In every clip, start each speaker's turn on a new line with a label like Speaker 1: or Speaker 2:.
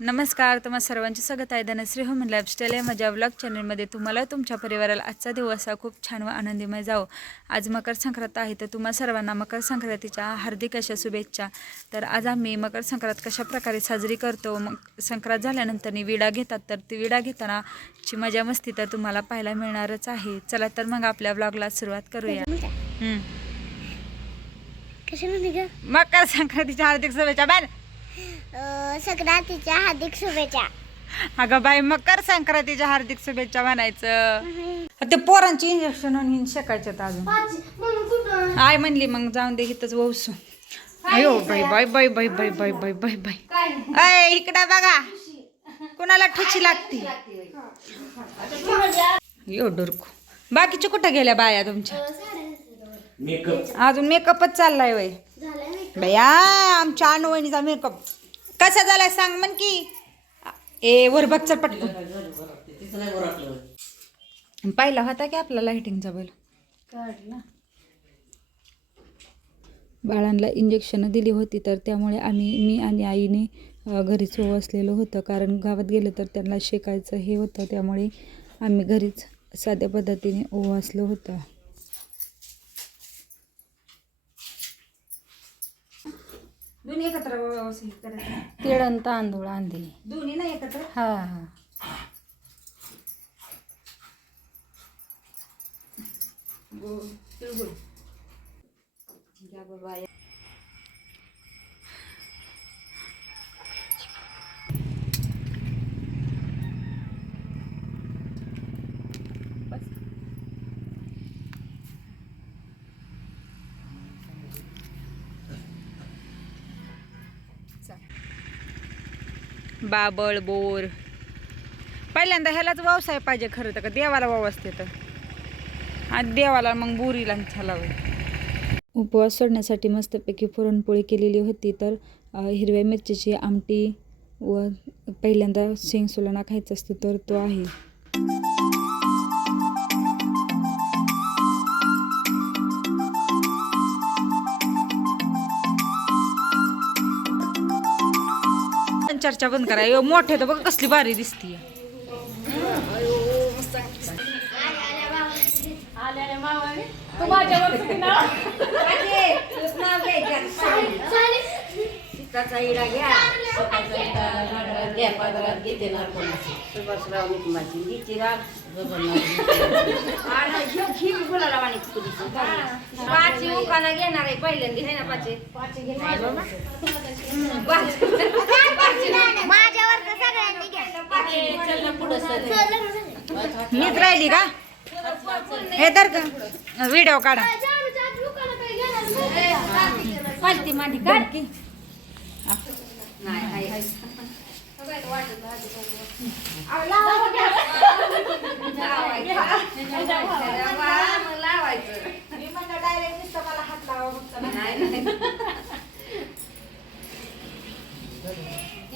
Speaker 1: नमस्कार तुम्हा सर्वांचे स्वागत आहे. धनश्री होम लाईफस्टाईल या माझ्या ब्लॉग चॅनलमध्ये तुम्हाला तुमच्या परिवाराला आजचा दिवस हा खूप छान व आनंदीमय जावो. आज मकर संक्रांत आहे तर तुम्हा सर्वांना मकर संक्रांतीच्या हार्दिक अशा शुभेच्छा. तर आज आम्ही मकर संक्रांत कशा प्रकारे साजरी करतो? मग संक्रांत झाल्यानंतर विडा घेतात. तर ती विडा घेताना ची मजा मस्ती तर तुम्हाला पाहायला मिळणारच आहे. चला तर मग आपल्या ब्लॉगला सुरुवात करूया. मकर संक्रांतीच्या हार्दिक शुभेच्छा.
Speaker 2: अं, संक्रांतीच्या हार्दिक शुभेच्छा.
Speaker 1: अगं बाई मकर संक्रांतीच्या हार्दिक शुभेच्छा म्हणायचं. ते पोरांची इंजेक्शन आणि शेकायचे अजून. आय म्हणली मग जाऊन दे इथंच वसू अयो बाई बाई बाई बाई बाई बाई बाई बाई बाई. अय इकडे बघा. कुणाला ठुची लागती? यो डुरकू. बाकीच्या कुठं गेल्या बाया तुमच्या? अजून मेकअपच चाललाय वय. बया आमच्या अणुवणीचा मेकअप. कसा झालाय सांग म्हण की. ए वर बघ चल पटकन पाहिला होता की आपला लाइटिंगचा बल? बाळांना इंजेक्शन दिली होती तर त्यामुळे आम्ही मी आणि आईने घरीच असलेलं होतं. कारण गावात गेलं तर त्यांना शेकायचं हे होतं त्यामुळे आम्ही घरीच साध्या पद्धतीने ओवासलं होतं. दोन्ही एकत्र व्यवस्थित करायचं.
Speaker 3: तिळ आणि तांदूळ आणले
Speaker 1: दोन्ही ना एकत्र?
Speaker 3: हा हा. गो तिळगुळ. या बाबा या.
Speaker 1: बाबळ बोर. पहिल्यांदा ह्यालाच व्यवसाय पाहिजे खरं तर का देवाला वाव असते तर? आणि देवाला मग बोरीला छालावं उपवास सोडण्यासाठी मस्तपैकी पुरणपोळी केलेली होती तर हिरव्या मिरचीची आमटी व पहिल्यांदा शेंग सोलाना खायचा असतो तर तो आहे. चर्चा बंद करा. यो मोठे तर बघ कसली भारी दिसती
Speaker 3: पाचवी उखाणा घेणार आहे पहिल्यांदा हे ना पाचवी.
Speaker 2: माझ्यावर
Speaker 1: मीच राहिली का? हे तर व्हिडिओ काढा.
Speaker 3: पालती माझी काढ की डायरेक्ट मला हात लावा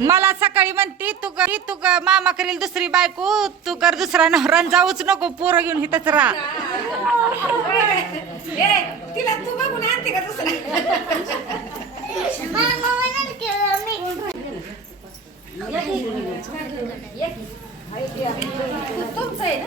Speaker 1: मला सकाळी म्हणती तू तू मामा करील दुसरी बायको तू कर दुसरा नवरा जाऊच नको पोरं घेऊन हिथच राहा
Speaker 3: तुमचं आहे ना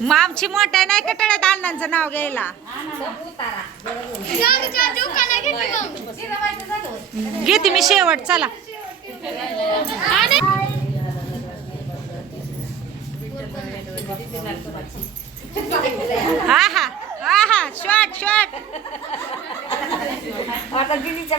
Speaker 1: मग आमची मोठ्या नाही का टळ्यात अण्णांचं नाव घ्यायला? घेते मी शेवट चला. हा हा हा हा
Speaker 3: आता दिदीच्या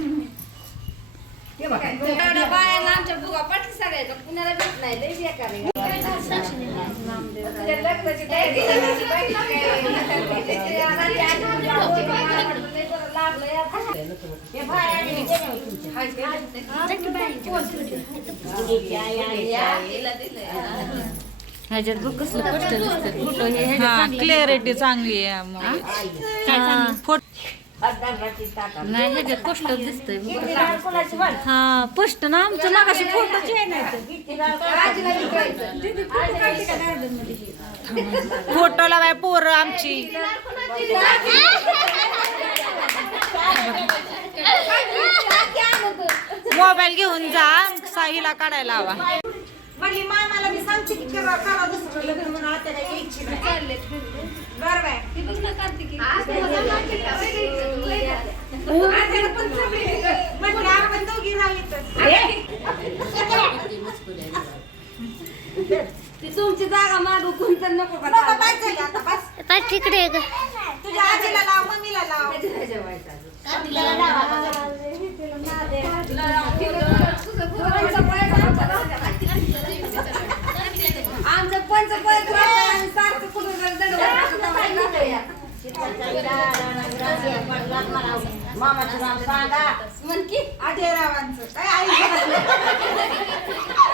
Speaker 1: विवर्स
Speaker 4: ह्याच्यात बघ कसलं स्पष्ट दिसतं फोटो हे
Speaker 1: क्लिअरिटी चांगली आहे. मग फोट
Speaker 4: नाही ह्याच्यात स्पष्ट दिसतंय. हा स्पष्ट ना आमचं मागाशी फोटोची आहे नाही
Speaker 1: फोटोला बाय पोरं आमची. मोबाईल घेऊन जा साहीला काढायला हवा
Speaker 5: म्हणली मामाला मी सांगते की करा करा दुसरं लग्न म्हणून आता यायची नाही. बरं बाय आज त्याला पण चांगली आहे. म्हटलं आपण दोघी राहिली तर
Speaker 3: तुमची जागा मागू कोणतर नको का
Speaker 5: आता
Speaker 2: तिकडे
Speaker 5: तुझ्या आजीला लाव मम्मीला लाव
Speaker 3: आमचं पंच सारखं कुठं मामाचं नाव सांगा. म्हण की.
Speaker 5: आजीरावांचं. काय आई?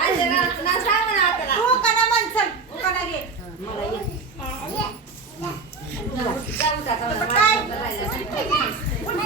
Speaker 3: आजीरावाचं नाव सांग ना आपल्याला.
Speaker 5: तू का ना म्हण चल तू का ना घे
Speaker 3: का आता मला
Speaker 5: काय?
Speaker 3: माझं राहिलं.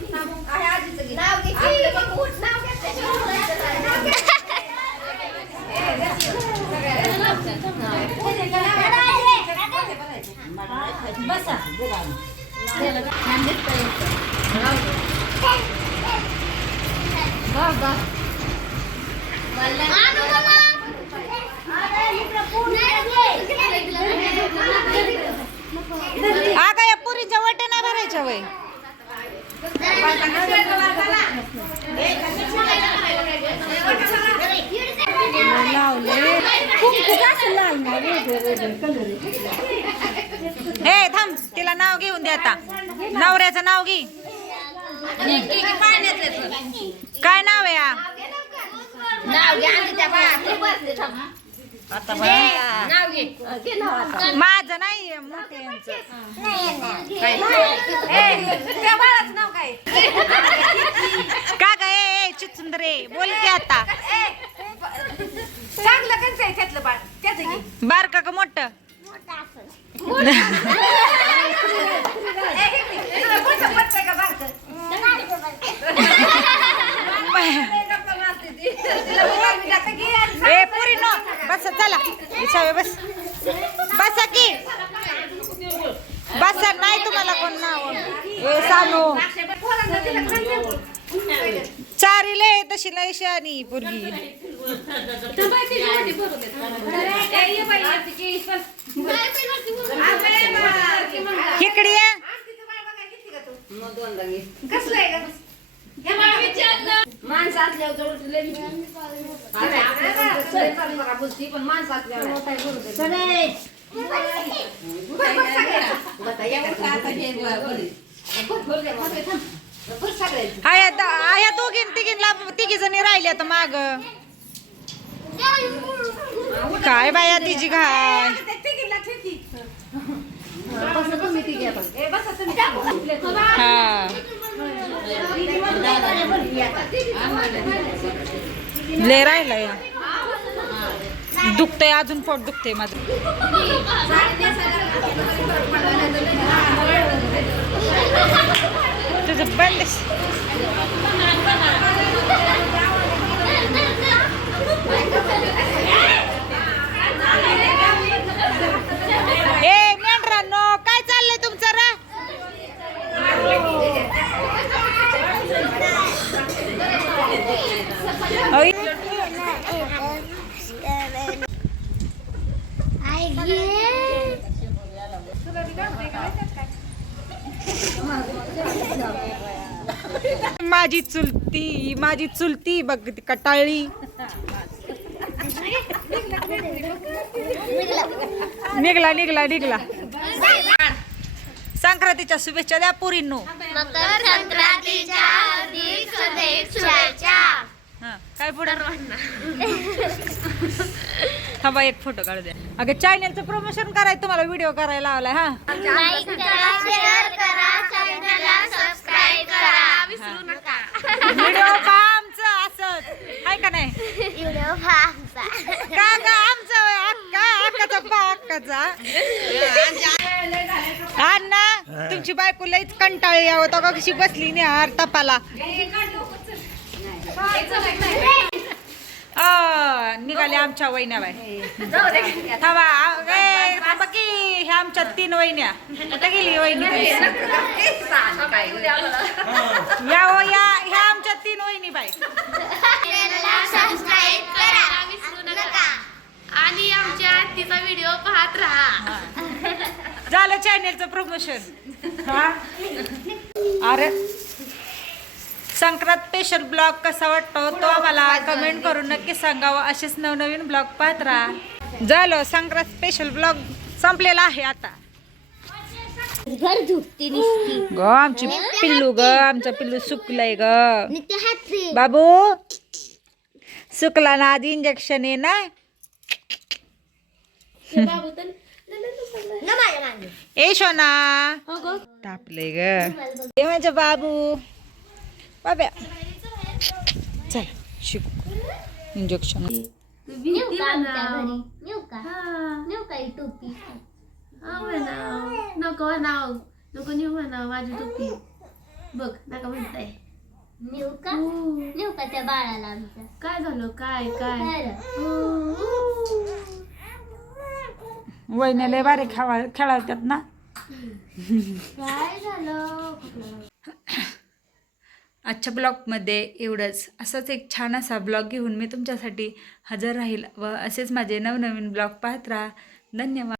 Speaker 1: वाटे वय. हे थांब तिला नाव घेऊन दे आता. नवऱ्याचं नाव घे. काय नाव आहे हा?
Speaker 3: आता बघा.
Speaker 1: माझं नाही मोठे यांचं
Speaker 5: त्या बाळाचं नाव काय?
Speaker 1: का ग ए ए, चिचुंदरे बोल की आता.
Speaker 5: चांगलं कंच आहे त्यातलं बाळ? त्याचं घे.
Speaker 1: बारका का मोठं.
Speaker 2: मोठा
Speaker 5: का बारकं?
Speaker 1: ए पुरी नो बस चला विसावे बस बसा की बसा नाही तुम्हाला कोण नाव ए सानू. चारीले तशी लय शहाणी पोरगी इकडे ये.
Speaker 5: का. कसलं आहे गं?
Speaker 3: माणसं असल्यावर बोलती, पण माणसं असल्यावर.
Speaker 1: आया द- आया दोघीन तिघींला तिघी जणी राहिल्या तर माग. काय बाया तिची घाय. हा. ले राहिला या. दुखतंय अजून पोट दुखतंय माझं. तुझं बंद ए मेंढरांनो काय चाललंय तुमचं रा अय,
Speaker 2: आई गे
Speaker 1: माझी चुलती माझी चुलती बघ कटाळी. निघला निघला निघला. संक्रांतीच्या शुभेच्छा द्या पुरींनो.
Speaker 2: मकर संक्रांतीच्या हार्दिक शुभेच्छा.
Speaker 1: हा, काय पुढे? थांबा एक फोटो काढू द्या. अगं चॅनलचं प्रमोशन करायचं तुम्हाला व्हिडिओ करायला लावलाय हा.
Speaker 2: लाईक करा शेअर करा चॅनलला सबस्क्राईब करा विसरू नका
Speaker 1: व्हिडिओ पहा आमचं असंच आहे का नाही
Speaker 2: व्हिडिओ पहा आमचा
Speaker 1: का का आमचं होय, अक्का अक्काचा पा अक्काचा अण्णा तुमची बायको लईच कंटाळी यावं तो कशी बसली निहार तपाला आ, निघाले आमच्या वहिन्या बाय थांबा आ- ए, थांबा की ह्या आमच्या तीन वहिन्या. कुठं गेली वहिनी? या हो या ह्या आमच्या तीन वहिनी
Speaker 2: नका.
Speaker 6: आणि आमच्या आत्तीचा व्हिडिओ पाहत राहा.
Speaker 1: झालं चॅनेलचं प्रमोशन हा? अरे संक्रांत स्पेशल ब्लॉग कसा वाटतो तो आम्हाला कमेंट करून नक्की सांगावं. असेच नवनवीन ब्लॉग पाहत राहा. झालं संक्रांत स्पेशल ब्लॉग संपलेला आहे आता.
Speaker 2: घर झुकती निसती.
Speaker 1: ग आमची पिल्लू ग आमचं पिल्लू सुकलंय ग. बाबू सुकला ना आधी इंजेक्शन आहे ना. ए शोना. तापले ग. ए माझ्या बाबू. बाब्या. चल शिकू. इंजेक्शन
Speaker 2: नेऊ का आमच्या घरी? नेऊ का? नेऊ का ही टोपी?
Speaker 6: हा म्हणाव. नको म्हणाव. नको नेऊ म्हणाव माझी टोपी. बघ नका म्हणताय.
Speaker 2: नेऊ का? नेऊ का त्या बाळाला आमच्या?
Speaker 6: काय झालं? काय काय?
Speaker 2: बरं.
Speaker 1: वहिनीला बारे खेळा खेळावतात ना?
Speaker 2: काय झालं?
Speaker 1: आजच्या ब्लॉगमध्ये एवढंच. असंच एक छान असा ब्लॉग घेऊन मी तुमच्यासाठी हजर राहील व असेच माझे नवनवीन ब्लॉग पाहत राहा. धन्यवाद.